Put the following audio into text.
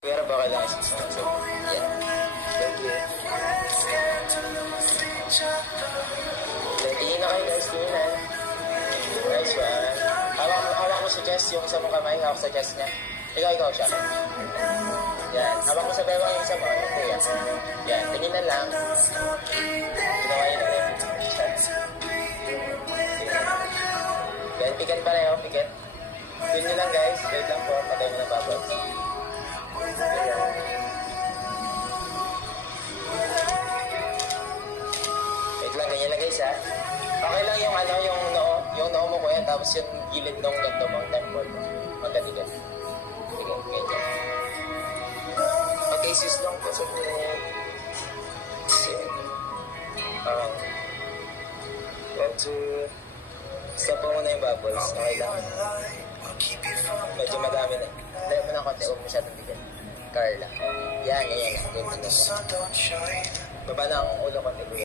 Pero baka lang isa. So, yeah. Thank you. Tingin na kayo guys, tingin na. Nice one. Hawak mo sa chest, yung isa mong kamay, hawak sa chest niya. Ikaw siya. Yan. Hawak mo sa bewang yung isa mo. Okay, yan. Yan. Tingin na lang. Ginawa yun na rin. Yan. Pikan pareho. Pikan. Yun nyo lang guys. Wait lang po. Patay mo na babag. Wait lang. Ganyan lang guys ha. Okay lang yung ano, yung noo mo kuya. Tapos yung gilid nung ganto mo. Temple mo. Magkatigan. Sige. Ganyan. Okay, sis lang po sa mga one, two. Stop po muna yung bubbles. Okay lang. Medyo madami na. Dahil mo ng konti. Huwag masyadong bigan. Carla. Yan. Baba na ang ulo konti.